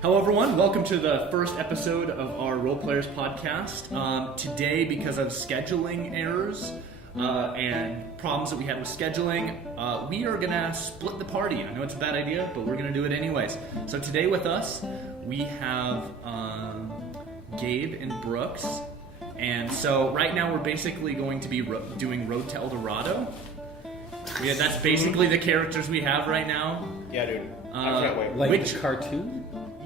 Hello everyone, welcome to the first episode of our Role Players podcast. Today, because of scheduling errors and problems that we had with scheduling, we are going to split the party. I know it's a bad idea, but we're going to do it anyways. So today with us, we have Gabe and Brooks. And so right now we're basically going to be doing Road to El Dorado. Yeah, that's basically the characters we have right now. Yeah, dude. I can't wait. Like the cartoon?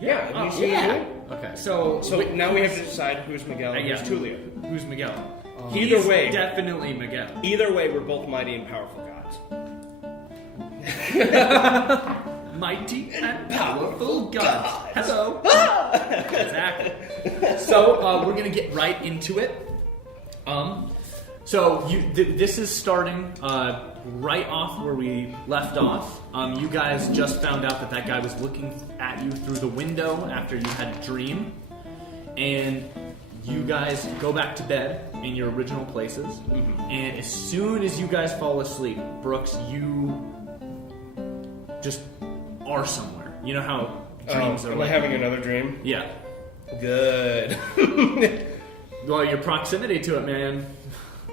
Yeah. Oh, yeah. Okay. So now we have to decide who's Miguel and who's Tulia. Who's Miguel? Either way, definitely Miguel. Either way, we're both mighty and powerful gods. Mighty and powerful gods. Hello. Exactly. So we're gonna get right into it. So this is starting right off where we left off. You guys just found out that guy was looking at you through the window after you had a dream, and you guys go back to bed in your original places. Mm-hmm. And as soon as you guys fall asleep, Brooks, you just are somewhere. You know how dreams are. Am I having another dream? Yeah. Good. Well, your proximity to it, man.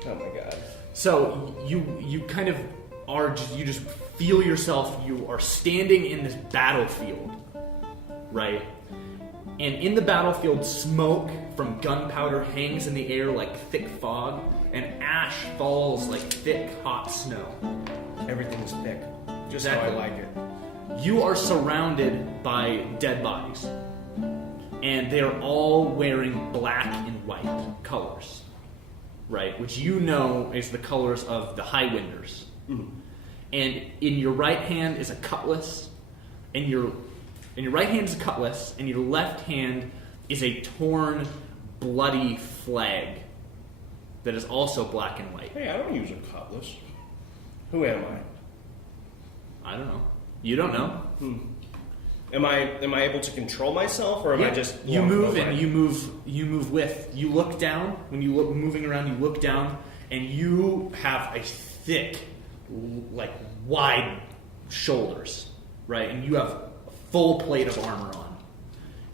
Oh my god. So you kind of are, you just feel yourself, you are standing in this battlefield, right? And in the battlefield, smoke from gunpowder hangs in the air like thick fog, and ash falls like thick, hot snow. Everything is thick. Just Exactly. how I like it. You are surrounded by dead bodies, and they're all wearing black and white colors. Right, which you know is the colors of the Highwinders. Mm-hmm. And in your right hand is a cutlass, and your right hand is a cutlass, and your left hand is a torn, bloody flag that is also black and white. Hey, I don't use a cutlass. Who am I? I don't know. You don't know. Am I able to control myself, or am I just you move and you move with. You look down when you look moving around. You look down and you have a thick, like wide shoulders, right? And you have a full plate of armor on,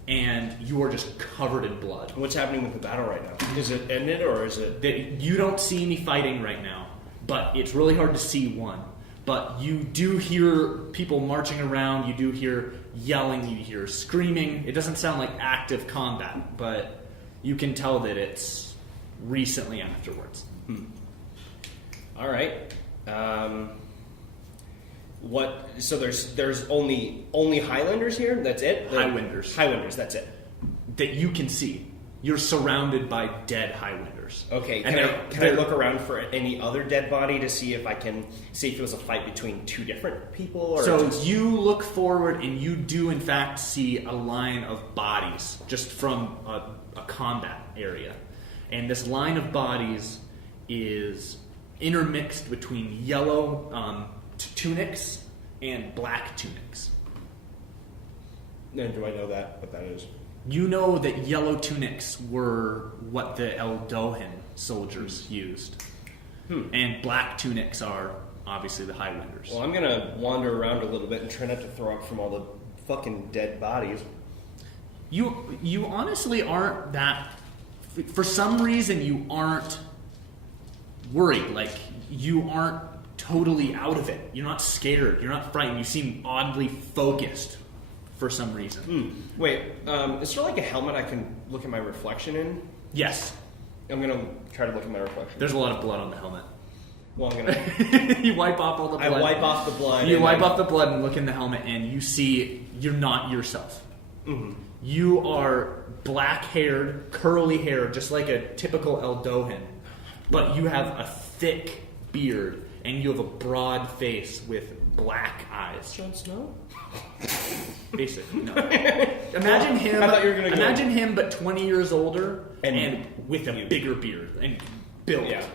and you are just covered in blood. What's happening with the battle right now? Is it ended or is it? You don't see any fighting right now, but it's really hard to see one. But you do hear people marching around, you do hear yelling, you hear screaming. It doesn't sound like active combat, but you can tell that it's recently afterwards. All right. What? So there's only Highlanders here? That's it? Highwinders, that's it. That you can see. You're surrounded by dead Highwinders. Okay, and can I look around for any other dead body to see if I can see if it was a fight between two different people? Or so you look forward and you do in fact see a line of bodies just from a combat area. And this line of bodies is intermixed between yellow tunics and black tunics. And do I know what that is? You know that yellow tunics were what the Eldohan soldiers used. And black tunics are obviously the Highwinders. Well, I'm going to wander around a little bit and try not to throw up from all the fucking dead bodies. You honestly aren't that... For some reason, you aren't worried. Like, you aren't totally out of it. You're not scared. You're not frightened. You seem oddly focused for some reason. Wait, is there like a helmet I can look at my reflection in? Yes. I'm going to try to look at my reflection. There's a lot of blood on the helmet. Well, I'm going to... You wipe off all the blood. I wipe off the blood. You wipe off the blood and look in the helmet, and you see you're not yourself. Mm-hmm. You are black-haired, curly hair, just like a typical Eldohan. But you have a thick beard, and you have a broad face with black eyes. Jon Snow? Basically, no. Imagine him. I thought you were gonna imagine him, but 20 years older and with a bigger beard and built. Yeah.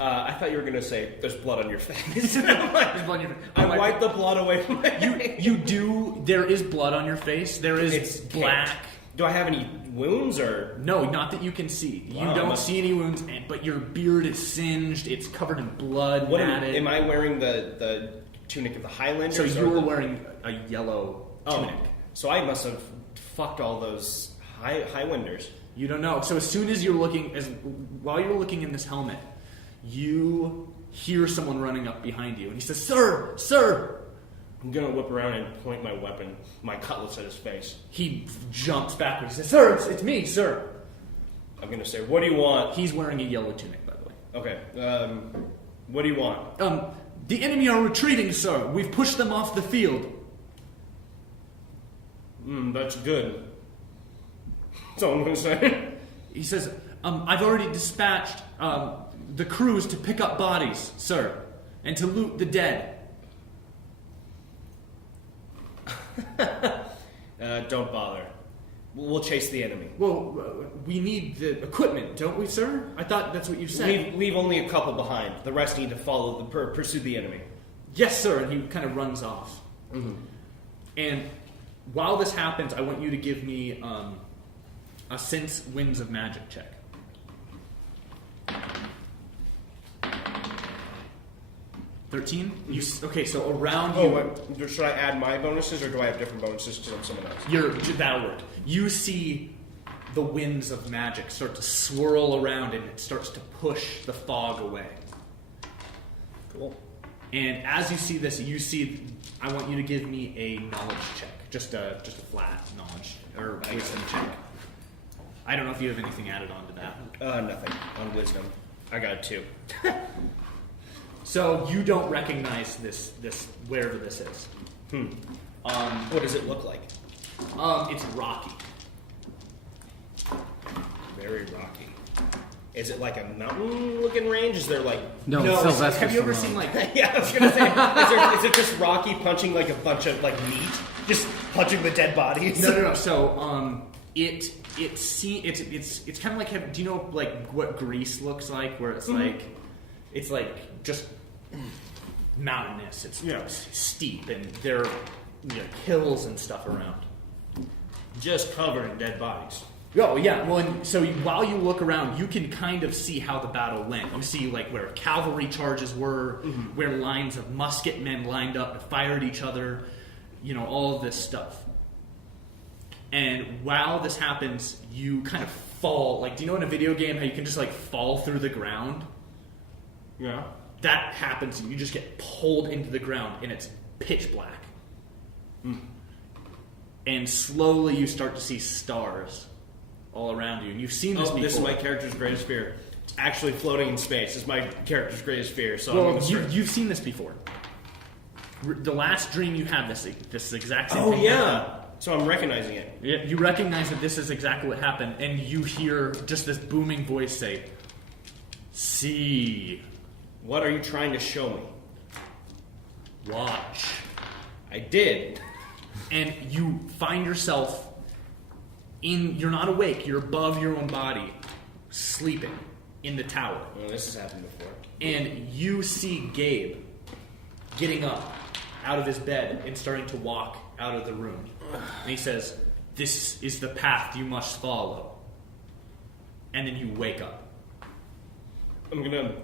I thought you were going to say, there's blood on your face. There's blood on your face. I wipe the blood away from my face. You do. There is blood on your face. There is It's black. caked. Do I have any wounds or? No, not that you can see. Wow, you don't see any wounds, but your beard is singed. It's covered in blood. Am I wearing the tunic of the Highlanders? So you were wearing a yellow tunic. So I must have fucked all those Highwinders? You don't know. So as soon as while you're looking in this helmet, you hear someone running up behind you, and he says, "Sir, sir!" I'm gonna whip around and point my weapon, my cutlass, at his face. He jumps backwards. He says, "Sir, it's me, sir." I'm gonna say, "What do you want?" He's wearing a yellow tunic, by the way. Okay. What do you want? The enemy are retreating, sir. We've pushed them off the field. That's good. That's all I'm gonna say. He says, I've already dispatched the crews to pick up bodies, sir, and to loot the dead. Don't bother. We'll chase the enemy. Well, we need the equipment, don't we, sir? I thought that's what you said. Leave only a couple behind. The rest need to follow pursue the enemy. Yes, sir. And he kind of runs off. Mm-hmm. And while this happens, I want you to give me a sense winds of magic check. Okay, so around you... Should I add my bonuses, or do I have different bonuses because I'm someone else? That'll work. You see the winds of magic start to swirl around, and it starts to push the fog away. Cool. And as you see this, I want you to give me a knowledge check. Just a flat knowledge, or wisdom check. I don't know if you have anything added on to that. Nothing. On wisdom. I got a 2. So you don't recognize this wherever this is. What does it look like? It's rocky. Very rocky. Is it like a mountain-looking range? Is there like... No, have you ever seen like... Yeah, I was going to say, is it just Rocky punching like a bunch of like meat? Just punching the dead bodies? No. So, it's kind of like, do you know like what Greece looks like? Where it's like just mountainous. It's steep, and there are hills and stuff around. Just covered in dead bodies. Oh yeah. Well, while you look around, you can kind of see how the battle went. You see like where cavalry charges were, where lines of musket men lined up and fired each other. All of this stuff. And while this happens, you kind of fall. Like, do you know in a video game how you can just like fall through the ground? Yeah. That happens, and you just get pulled into the ground, and it's pitch black. And slowly you start to see stars all around you. And you've seen this before. This is my character's greatest fear. It's actually floating in space. This is my character's greatest fear. So you've seen this before. The last dream you had, this exact same thing. Oh, yeah. So I'm recognizing it. Yeah, you recognize that this is exactly what happened, and you hear just this booming voice say, "See." What are you trying to show me? Watch. I did. And you find yourself you're not awake, you're above your own body, sleeping in the tower. Well, this has happened before. And you see Gabe getting up out of his bed and starting to walk out of the room. And he says, "This is the path you must follow." And then you wake up. I'm going to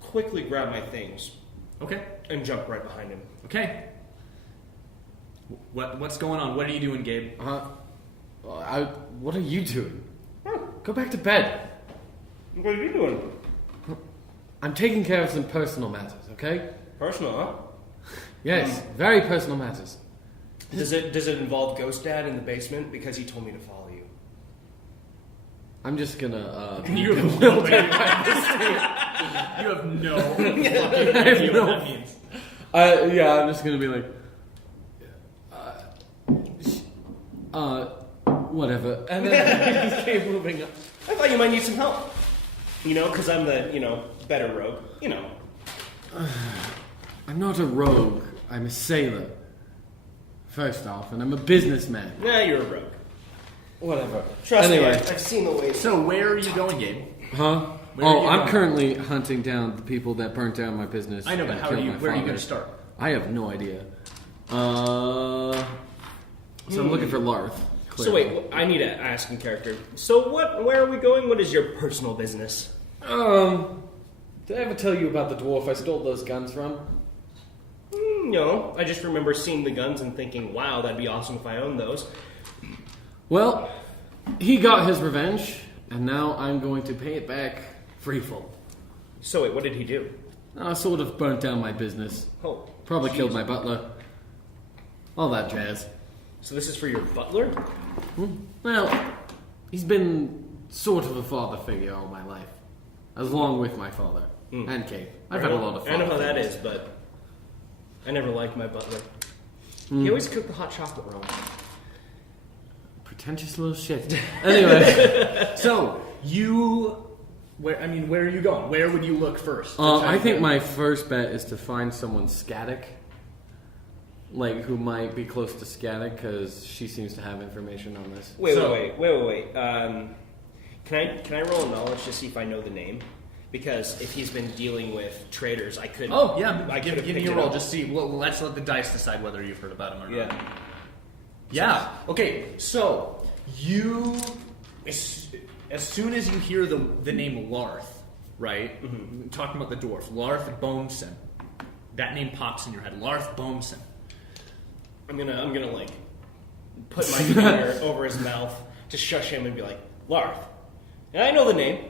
quickly grab my things. Okay. And jump right behind him. Okay. What's going on? What are you doing, Gabe? What are you doing? Go back to bed. What are you doing? I'm taking care of some personal matters, okay? Personal, huh? Yes, very personal matters. Does it involve Ghost Dad in the basement? Because he told me to follow you. I'm just gonna, You have no idea you have no fucking idea what that means. I'm just gonna be like, whatever. And then I just keep moving up. I thought you might need some help. Because I'm the, better rogue. I'm not a rogue. I'm a sailor. First off, and I'm a businessman. Nah, you're a rogue. Whatever. Trust me, anyway. I've seen the ways. So where are you going, Gabe? Huh? I'm currently hunting down the people that burnt down my business. I know, but where are you going to start? I have no idea. So I'm looking for Larth. Clearly. So wait, I need to ask in character. So where are we going? What is your personal business? Did I ever tell you about the dwarf I stole those guns from? No, I just remember seeing the guns and thinking, wow, that'd be awesome if I owned those. Well, he got his revenge, and now I'm going to pay it back threefold. So wait, what did he do? I sort of burnt down my business. Oh, Probably killed my butler. All that jazz. so this is for your butler? Well, he's been sort of a father figure all my life. Along with my father. And Kate. I've had a lot of I know father how that figures. is, but I never liked my butler. He always cooked the hot chocolate wrong. Pretentious little shit. Anyway. So where are you going? Where would you look first? I think my first bet is to find someone scattic. Like, who might be close to scattic, because she seems to have information on this. Wait. Can I roll a knowledge to see if I know the name? Because if he's been dealing with traders, I could. Oh yeah, I give me a roll. Just see. Well, let's let the dice decide whether you've heard about him or not. Yeah. Okay. So as soon as you hear the name Larth, right? Mm-hmm. Talking about the dwarf, Larth Boamson. That name pops in your head. Larth Boamson. I'm gonna like put my finger over his mouth to shush him and be like, Larth. And I know the name.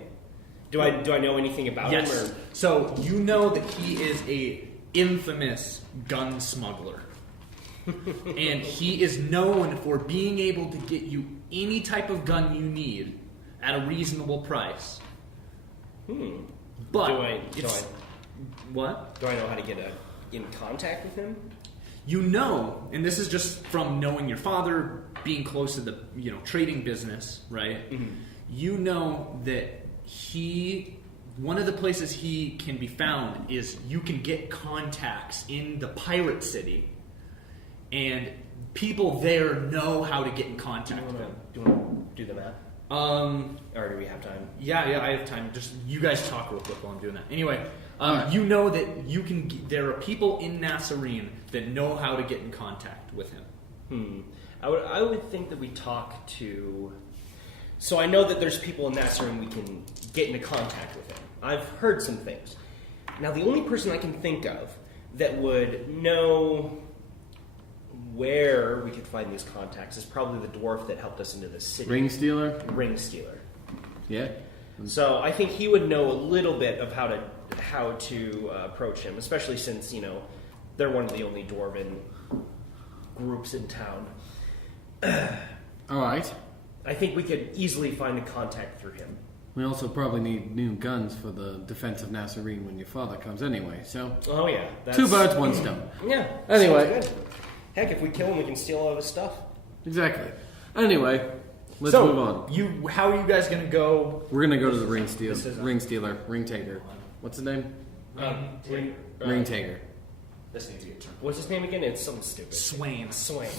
Do I know anything about him? Or? So you know that he is a infamous gun smuggler. And he is known for being able to get you any type of gun you need at a reasonable price. But what? Do I know how to get in contact with him? You know, and this is just from knowing your father, being close to the trading business, right? Mm-hmm. You know that one of the places he can be found is you can get contacts in the pirate city, and people there know how to get in contact with him. Do you want to do the math? Or do we have time? Yeah, I have time. Just you guys talk real quick while I'm doing that. Anyway, you know that there are people in Nazarene that know how to get in contact with him. I would think that we talk to. So I know that there's people in Nazarene we can get into contact with him. I've heard some things. Now the only person I can think of that would know where we could find these contacts is probably the dwarf that helped us into the city. Ring stealer? Ring stealer. Yeah. So I think he would know a little bit of how to approach him, especially since they're one of the only dwarven groups in town. All right. I think we could easily find a contact through him. We also probably need new guns for the defense of Nazarene when your father comes anyway, so... Oh, yeah. Two birds, one stone. Yeah. Anyway. Good. Heck, if we kill him, we can steal all of his stuff. Exactly. Anyway, let's move on. How are you guys going to go? We're going to go to the ring stealer, ring taker. What's his name? Ring taker. This needs to get turned. What's his name again? It's something stupid. Swain.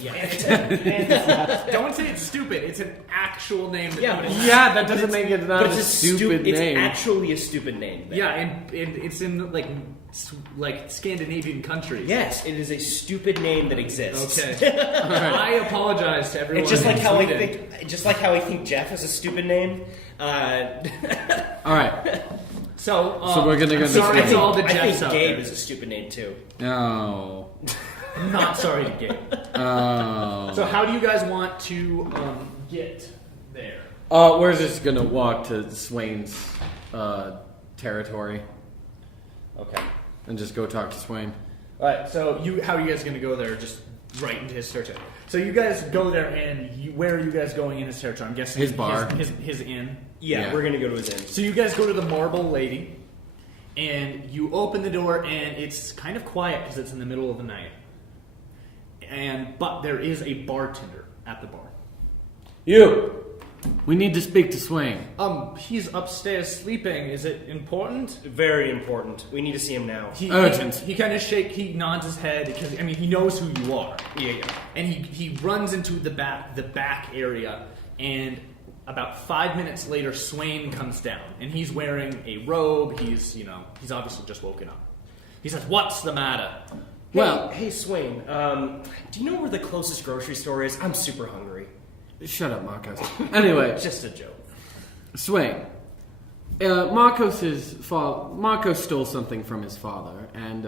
Yeah. Don't say it's stupid. It's an actual name. That doesn't make it not a stupid name. It's actually a stupid name. Then. Yeah, and it's in like Scandinavian countries. Yes, it is a stupid name that exists. Okay. Right. I apologize to everyone. It's just like how I think Jeff is a stupid name. All right. So we're gonna go. Sorry to all the I Jeffs think out Gabe there. is a stupid name too. No. I'm not sorry to Gabe. Oh. So how do you guys want to get there? We're just gonna walk to Swain's territory. Okay. And just go talk to Swain. All right. So how are you guys gonna go there? Just right into his territory. So you guys go there, and where are you guys going in his territory? I'm guessing his bar, his inn. Yeah, we're gonna go to his inn. So you guys go to the Marble Lady, and you open the door, and it's kind of quiet because it's in the middle of the night. But there is a bartender at the bar. We need to speak to Swain. He's upstairs sleeping. Is it important? Very important. We need to see him now. Urgent. He kind of he nods his head because he knows who you are. Yeah. And he runs into the back area, and about 5 minutes later, Swain comes down, and he's wearing a robe. He's obviously just woken up. He says, "What's the matter?" Hey Swain. Do you know where the closest grocery store is? I'm super hungry. Shut up, Marcos. Anyway, just a joke. Swain. Marcos stole something from his father, and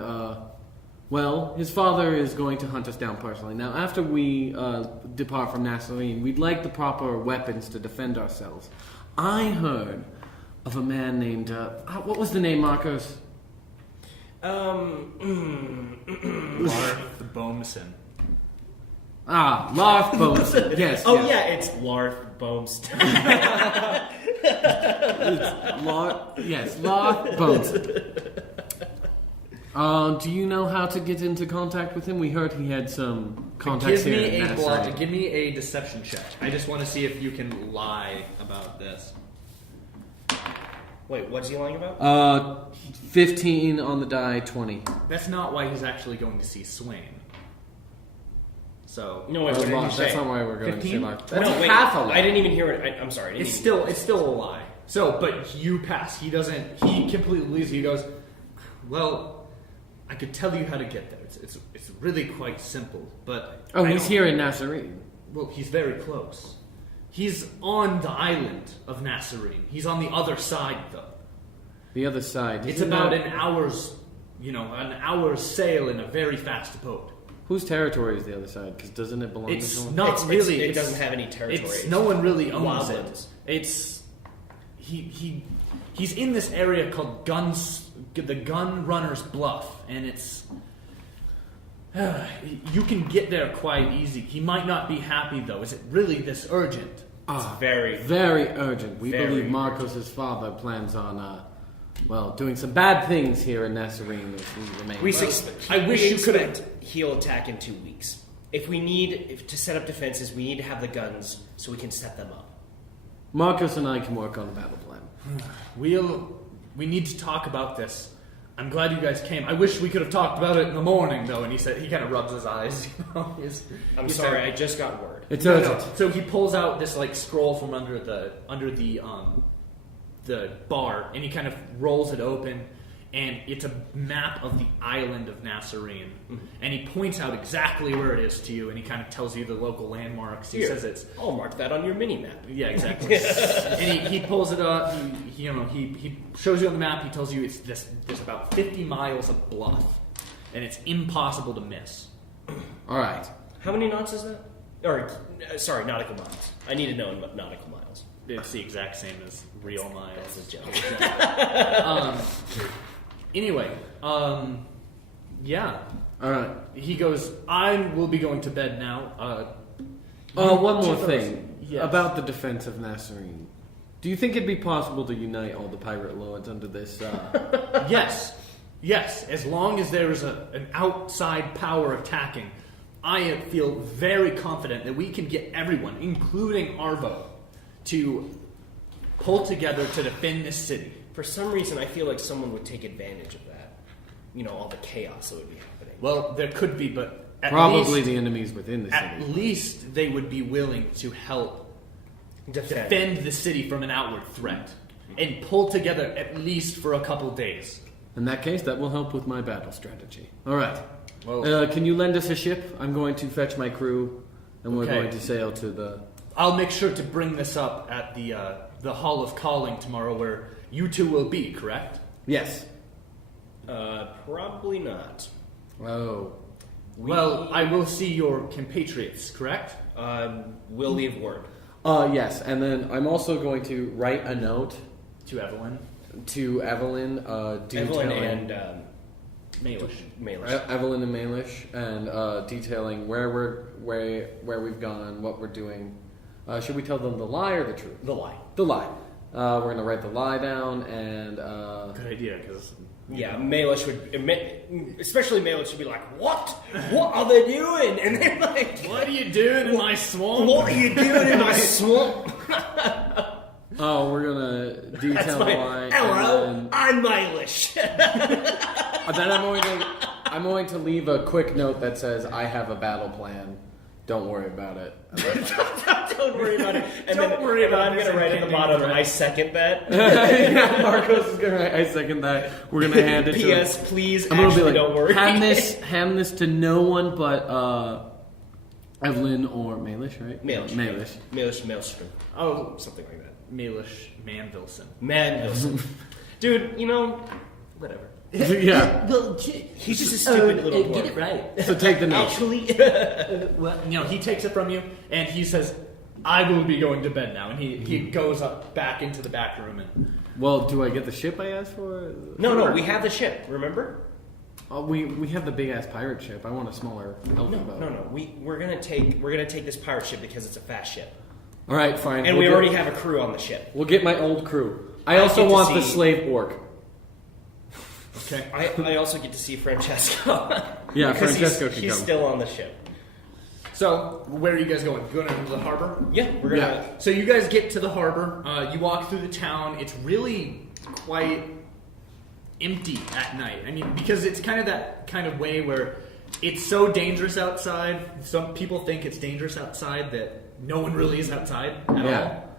Well, his father is going to hunt us down personally. Now, after we depart from Nazarene, we'd like the proper weapons to defend ourselves. I heard of a man named... what was the name, Marcos? Larth Boamson. Larth Boamson. Yes. Oh, yes. yeah, it's Larth Boamson. Larth Boamson. Do you know how to get into contact with him? We heard he had some contacts here in Nazarene. Give me a deception check. I just want to see if you can lie about this. Wait, what's he lying about? 15 on the die, 20. That's not why he's actually going to see Swain. So No, wait, what did he say? That's not why we're going 15? to see Larth. That's No, wait, half a lie. I didn't even hear it. I'm sorry. it's still a lie. So, but you pass. He doesn't. He completely leaves. He goes, well, I could tell you how to get there. It's really quite simple. But He's here in Nazarene. Well, he's very close. He's on the island of Nazarene. He's on the other side, though. The other side. It's about an hour's sail in a very fast boat. Whose territory is the other side? Because doesn't it belong to It's someone? not really. It doesn't have any territory. No one really owns it. Wildlands. It's he's in this area called the Gun Runner's Bluff, and it's you can get there quite easy. He might not be happy though. Is it really this urgent? It's very, very urgent. We very believe Marcos' father plans on doing some bad things here in Nazarene if we remain. I wish you could have. He'll attack in 2 weeks. If we need to set up defenses, we need to have the guns so we can set them up. Marcos and I can work on a battle plan. We need to talk about this. I'm glad you guys came. I wish we could have talked about it in the morning, though. And he kind of rubs his eyes. I'm sorry, I just got word. It's urgent. So he pulls out this scroll from under the bar, and he kind of rolls it open, and it's a map of the island of Nazarene. Mm-hmm. And he points out exactly where it is to you, and he kind of tells you the local landmarks. He says it's... I'll mark that on your mini-map. Yeah, exactly. And he pulls it up, he shows you on the map, he tells you there's about 50 miles of bluff, and it's impossible to miss. All right. How many knots is that? Or, sorry, nautical miles. I need to know in nautical miles. It's the exact same as real miles. That's a joke. Anyway, yeah. All right. He goes, I will be going to bed now. One more thing Yes. about the defense of Nazarene. Do you think it'd be possible to unite all the pirate lords under this? Yes. As long as there is an outside power attacking, I feel very confident that we can get everyone, including Arvo, to pull together to defend this city. For some reason, I feel like someone would take advantage of that. All the chaos that would be happening. Well, there could be, but Probably the enemies within the city. At least they would be willing to help defend the city from an outward threat and pull together at least for a couple days. In that case, that will help with my battle strategy. All right. Well, can you lend us a ship? I'm going to fetch my crew, and we're Okay. going to sail to the... I'll make sure to bring this up at the Hall of Calling tomorrow, where you two will be, correct? Yes. Probably not. Oh. Well, I will see your compatriots, correct? We'll leave word. Yes, and then I'm also going to write a note To Evelyn. to Evelyn, Evelyn detailing... and Malish. Evelyn and Malish, and detailing where we've gone, what we're doing. Should we tell them the lie or the truth? The lie. The lie. We're going to write the lie down, and... Good idea, because... Yeah, Malish would... Especially Malish would be like, what? What are they doing? And they're like... What are you doing in my swamp? What are you doing in my swamp? Oh, we're going to detail the lie. Hello, and I'm Malish. then I'm going to leave a quick note that says, I have a battle plan. Don't worry about it. Don't worry about it. And Don't worry about I'm going to write at the bottom, I second that. Yeah, Marcos is going to write, I second that. We're going to hand it to him. P.S. Please, I'm going to be like, don't worry. hand this to no one but Evelyn or Malish, right? Malish. Maelstrom. Oh, Something like that. Malish Manvilson. Manvilson. Dude, whatever. Yeah. Well, He's just a stupid little get dwarf. it right. So take the note. Actually, Well, he takes it from you, and he says, "I will be going to bed now." And he goes up back into the back room. And Well, do I get the ship I asked for? no, we have the ship. Remember? We have the big ass pirate ship. I want a smaller elven boat. No. We're gonna take this pirate ship because it's a fast ship, All right, fine. and We'll we get- already have a crew on the ship. We'll get my old crew. I I also get to want the see- slave orc. okay, I also get to see Francesco. Yeah, because Francesco can he's come. still on the ship. so where are you guys going? Going into the harbor? Yeah, we're gonna. Yeah. So you guys get to the harbor. You walk through the town. It's really quite empty at night. I mean, because it's kind of that kind of way where it's so dangerous outside. Some people think it's dangerous outside that no one really is outside at Yeah. all.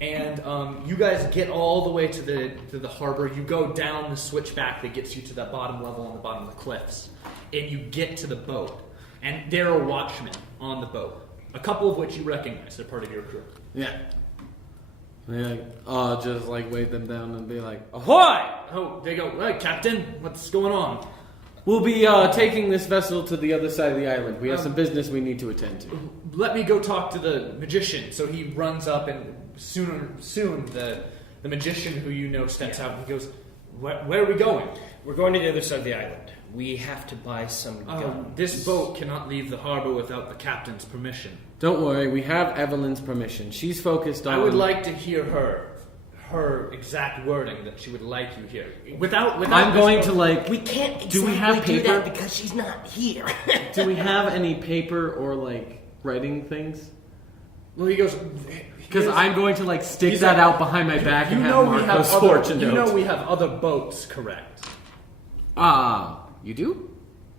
And you guys get all the way to the harbor. You go down the switchback that gets you to the bottom level on the bottom of the cliffs, and you get to the boat. And there are watchmen on the boat, a couple of which you recognize. They're part of your crew. Yeah. Yeah. I'll just like wave them down and be like, "Ahoy! Oh, they go, "Hey, Captain, what's going on?" We'll be taking this vessel to the other side of the island. We have some business we need to attend to." Let me go talk to the magician. So he runs up, and soon the magician who you know steps out and he goes, where are we going? We're going to the other side of the island. We have to buy some guns. This boat cannot leave the harbor without the captain's permission. Don't worry, we have Evelyn's permission. She's focused on. I would like to hear her exact wording that she would like you here. Without I'm this going boat- to like. We can't exactly Do we have do paper? that because she's not here. Do we have any paper or like writing things? Well, he goes. Because I'm going to like stick he's that like, out behind my back You and know have we have Marcos other. fortune You know notes. we have other boats, correct? You do?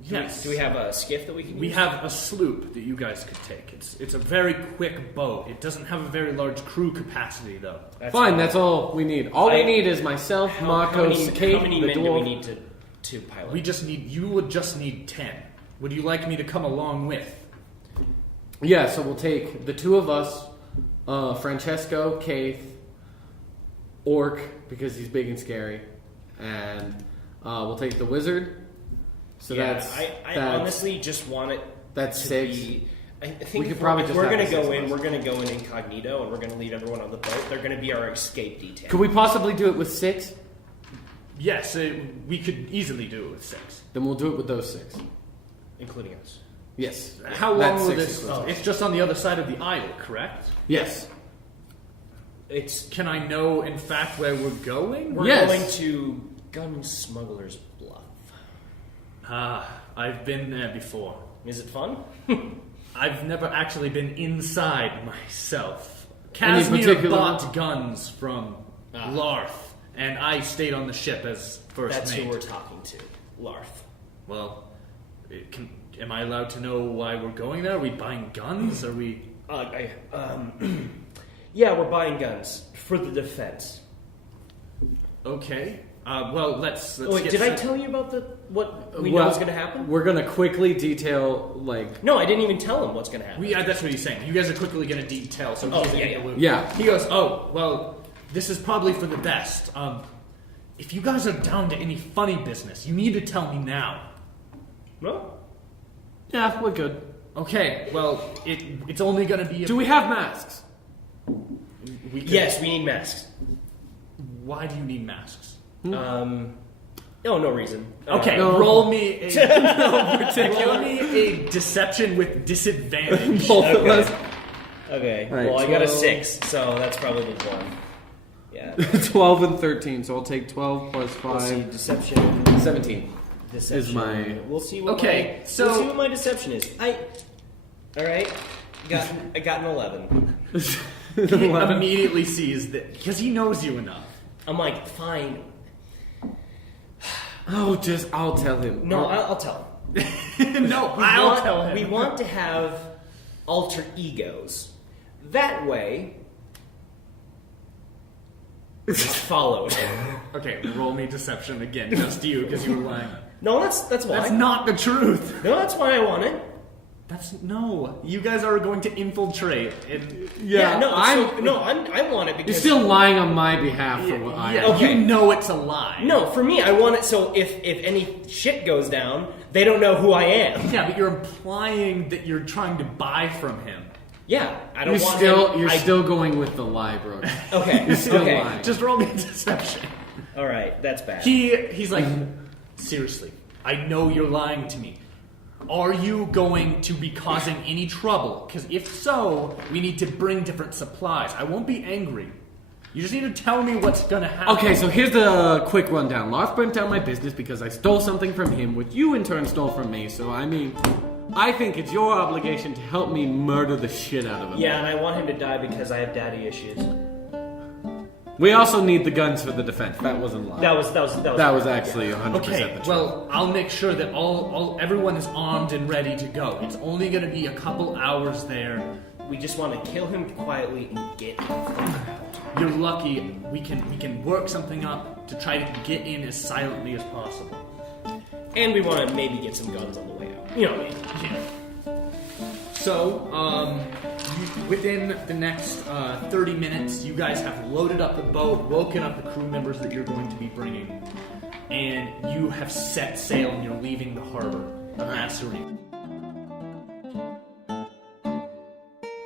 Yes. Do we have a skiff that we can We use? have a sloop that you guys could take. It's a very quick boat. It doesn't have a very large crew capacity, though. That's Fine, fine. that's all we need. All we I- need is myself, How Marcos, many, Kate, how many the men do we dwarf. need to pilot? You would just need 10. Would you like me to come along with? Yeah, so we'll take the two of us, Francesco, Kate, Orc, because he's big and scary, and we'll take the wizard. So that's I honestly just want it. that's to 6. Be, I think could if probably if just we're have gonna the go 6 in. of us. We're gonna go in incognito, and we're gonna lead everyone on the boat. They're gonna be our escape detail. Could we possibly do it with 6? Yes, we could easily do it with 6. Then we'll do it with those 6. including us? Yes. How long That's will 6 this? includes us. It's just on the other side of the isle, correct? Yes. It's Can I know, in fact, where we're going? we're Yes. going to Gun Smuggler's Bluff. I've been there before. Is it fun? I've never actually been inside myself. Any Casimir particular- bought guns from Larth, and I stayed on the ship as first That's mate. who we're talking to, Larth. Well, am I allowed to know why we're going there? Are we buying guns? Are we? Yeah, we're buying guns for the defense. Okay. Well, let's Oh, wait, get did I set- tell you about what we know is going to happen? We're going to quickly detail, like... No, I didn't even tell him what's going to happen. Yeah, that's what he's saying. You guys are quickly going to detail, so Oh, he's yeah, in yeah. the loop. Yeah. He goes, "Oh, well, this is probably for the best. If you guys are down to any funny business, you need to tell me now." No? Yeah, we're good. Okay. Well, it's only going to be. Do we have masks? We could- Yes, we need masks. Why do you need masks? No reason. Okay, No. roll me a roll me a deception with disadvantage. Both of us. Okay. All right, Well, I got a 12. 6, so that's probably the one. Yeah. 12 and 13, so I'll take 12 plus 5. We'll see. Deception. 17. Deception. Is my- We'll see what. Okay, so- we'll see what my deception is. All right. I got an 11. He immediately sees that because he knows you enough. I'm like, fine. Oh, I'll tell him. No, I'll tell him. No, I'll tell him. We want to have alter egos. That way, we're not followed. Okay, roll me deception again, just you because you were lying. No, that's why. That's not the truth. No, that's why I want it. No. You guys are going to infiltrate. And I want it because... You're still lying on my behalf for what I... Okay. You know it's a lie. No, for me, I want it so if any shit goes down, they don't know who I am. Yeah, but you're implying that you're trying to buy from him. Yeah, I don't want You're still going with the lie, bro. Okay. You're still lying. Just roll me a deception. All right, that's bad. He's like, seriously, I know you're lying to me. Are you going to be causing any trouble? Because if so, we need to bring different supplies. I won't be angry. You just need to tell me what's going to happen. Okay, so here's the quick rundown. Larth burnt down my business because I stole something from him, which you in turn stole from me. So, I mean, I think it's your obligation to help me murder the shit out of him. Yeah, and I want him to die because I have daddy issues. We also need the guns for the defense. That wasn't lying. That was actually 100% the Okay, truth. well, I'll make sure that everyone is armed and ready to go. It's only going to be a couple hours there. We just want to kill him quietly and get him out. You're lucky. We can work something up to try to get in as silently as possible. And we want to maybe get some guns on the way out. You know what I mean? Yeah. So, within the next 30 minutes, you guys have loaded up the boat, woken up the crew members that you're going to be bringing, and you have set sail and you're leaving the harbor of Nasserine.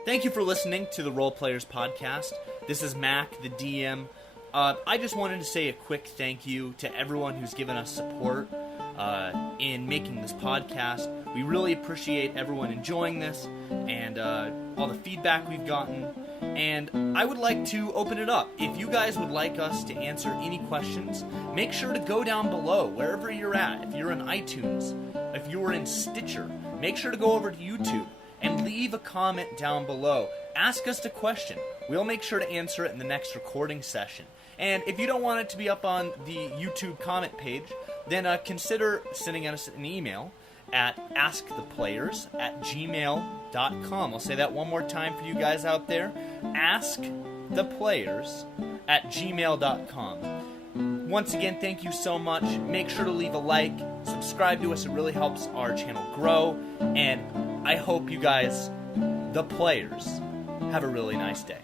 Thank you for listening to the Role Players Podcast. This is Mac, the DM. I just wanted to say a quick thank you to everyone who's given us support in making this podcast. We really appreciate everyone enjoying this and all the feedback we've gotten. And I would like to open it up. If you guys would like us to answer any questions, make sure to go down below, wherever you're at. If you're in iTunes, if you're in Stitcher, make sure to go over to YouTube and leave a comment down below. Ask us a question. We'll make sure to answer it in the next recording session. And if you don't want it to be up on the YouTube comment page, then consider sending us an email at asktheplayers@gmail.com. I'll say that one more time for you guys out there. asktheplayers@gmail.com. Once again, thank you so much. Make sure to leave a like, subscribe to us. It really helps our channel grow. And I hope you guys, the players, have a really nice day.